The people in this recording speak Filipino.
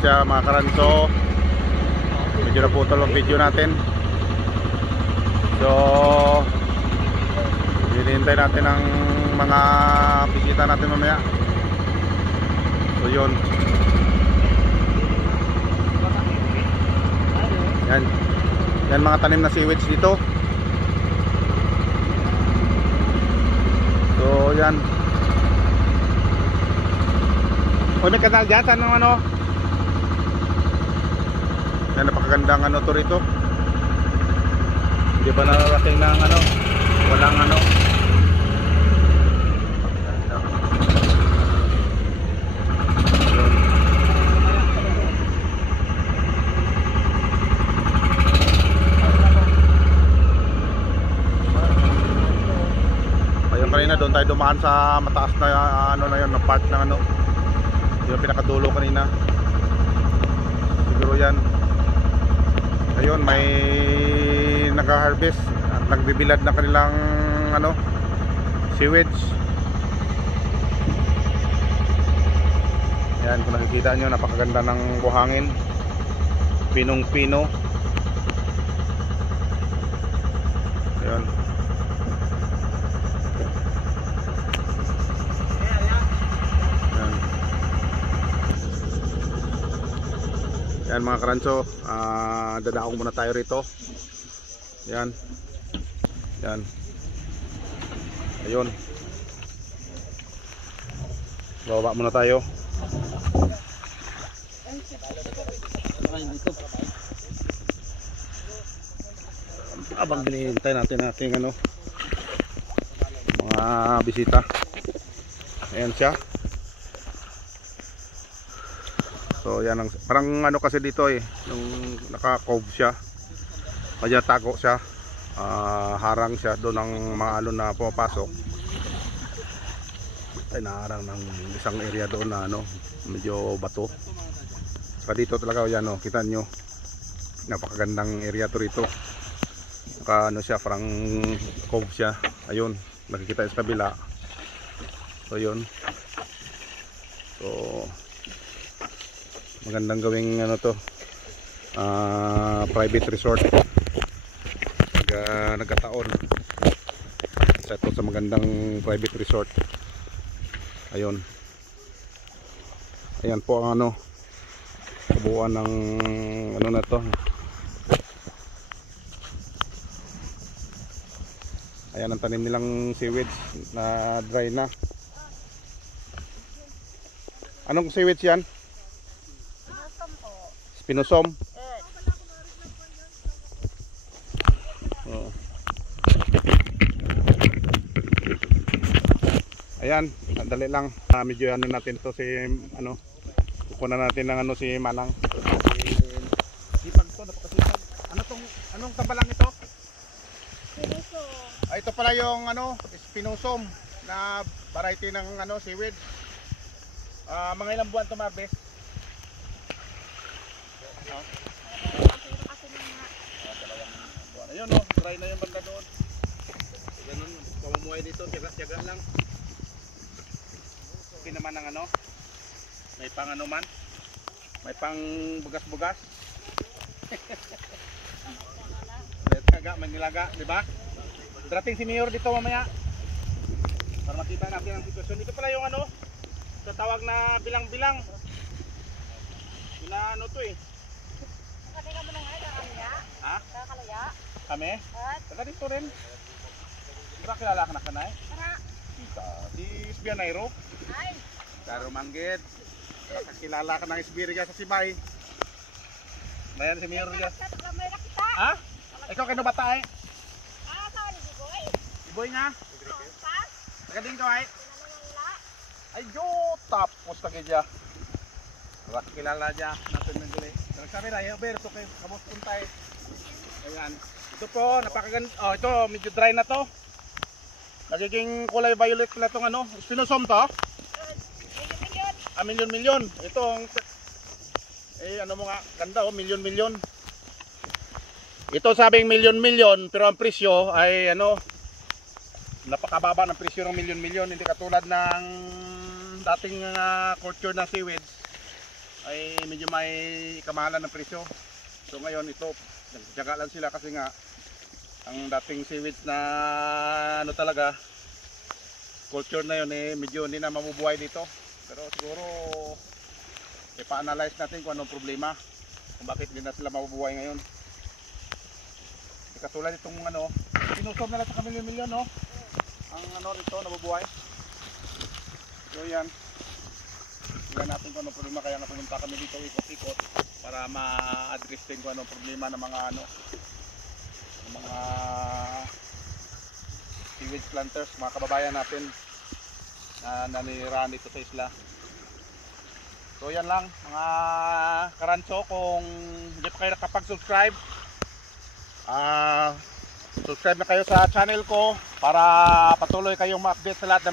siya mga karanso. Medyo naputol ang video natin. So hinihintay natin ang mga bisita natin mamaya. So yun. Yan mga tanim na seaweeds dito. So yan. O may kanal dyan, saan ang ano? Yan, napakagandang ano to rito. Hindi ba nararating ng ano? Walang ano. Ayun, kanina doon tayo dumaan sa mataas na ano na yun, na part ng ano. Yung pinakadulo kanina. Siguro yan. Ayun, may nag-harvest at nagbibilad ng kanilang ano, seaweeds. Yan, kung nakikita nyo, napakaganda ng buhangin. Pinong-pino. Ayun. Yan mga karanso, dadaong muna tayo rito. Yan. Yan. Ayun. Bababa muna tayo. Abang hinihintay natin ating ano, mga bisita. Ayan siya. So yan ang, parang ano kasi dito yung naka-cove siya. Kaya tago siya. Harang siya doon ang mga alon na pumapasok. Ay naharang ng isang area doon na ano, medyo bato. Saka dito talaga yan kita nyo. Napakagandang area to rito. Naka ano siya, parang cove siya. Ayun, nakikita sa kabila. So yun. So magandang gawing ano to, private resort pag nagkataon isa to sa magandang private resort. Ayun, ayan po ang ano, kabuuan ng ano na to. Ayan ang tanim nilang seaweeds na dry na. Anong seaweeds yan? Pinosom. Oh. Ayan, dali lang. Medyo ano natin to si ano. Kukunan natin ng ano si Manang. Sipag to, napakasipag. Anong kabalang ito? Pinosom. Ito pala yung ano, Pinosom na variety ng ano seaweed. Mga ilang buwan to marbes? Ayun dry na yung banda doon. Ganun, pamumuhay dito, tiyaga-tiyaga lang. Okay naman ang ano, may pang ano man, may pang bugas-bugas. May nilaga, di ba? Darating si Mayor dito mamaya para makita natin ang sitwasyon. Dito pala yung ano, sa tawag na bilang-bilang. Ano to Kaya mo na nga, kakalaya? Ha? Kakalaya? Kami? At? Taga dito rin. Di ba kilala ka na kanay? Para? Si Isbia Nairo. Ay! Karo Manggid. Kakilala ka ng Isbia sa Sibay. Bayan si Mayor Rigas. Ha? Ikaw kayo bata saan ni Biboy? Biboy nga? Taga din ko ay jo, tapos taga dya. Kilala dya natin ng guli. Sabi na, Berto kayo, kabos puntay. Ayan. Ito po, napakaganda. Oh, ito, medyo dry na to. Nagiging kulay violet na itong ano. Pinosom to? Milyon-milyon. Ito, ano mo nga, ganda milyon-milyon. Ito sabing milyon-milyon, pero ang presyo ay ano, napakababa ng presyo ng milyon-milyon. Hindi katulad ng dating culture ng seaweeds. ay medyo may kamahalan ng presyo. So ngayon ito, nagtiyaga lang sila kasi nga ang dating seaweed na ano talaga, culture na yun medyo hindi na mabubuhay dito. Pero siguro ipa-analyze natin kung anong problema, kung bakit hindi na sila mabubuhay ngayon. Katulad itong ano, sinusob na lang sa kamilyon-milyon, no? Ang ano rito, nabubuhay. So yan. Tingnan natin kung anong problema, kaya nga pumunta kami dito ikot-ikot para ma-address din kung anong problema ng mga ano, ng mga seaweed planters, mga kababayan natin na nanirahan dito sa isla. So yan lang mga karanso, kung hindi pa kayo nakapag-subscribe, subscribe na kayo sa channel ko para patuloy kayong ma-update sa lahat ng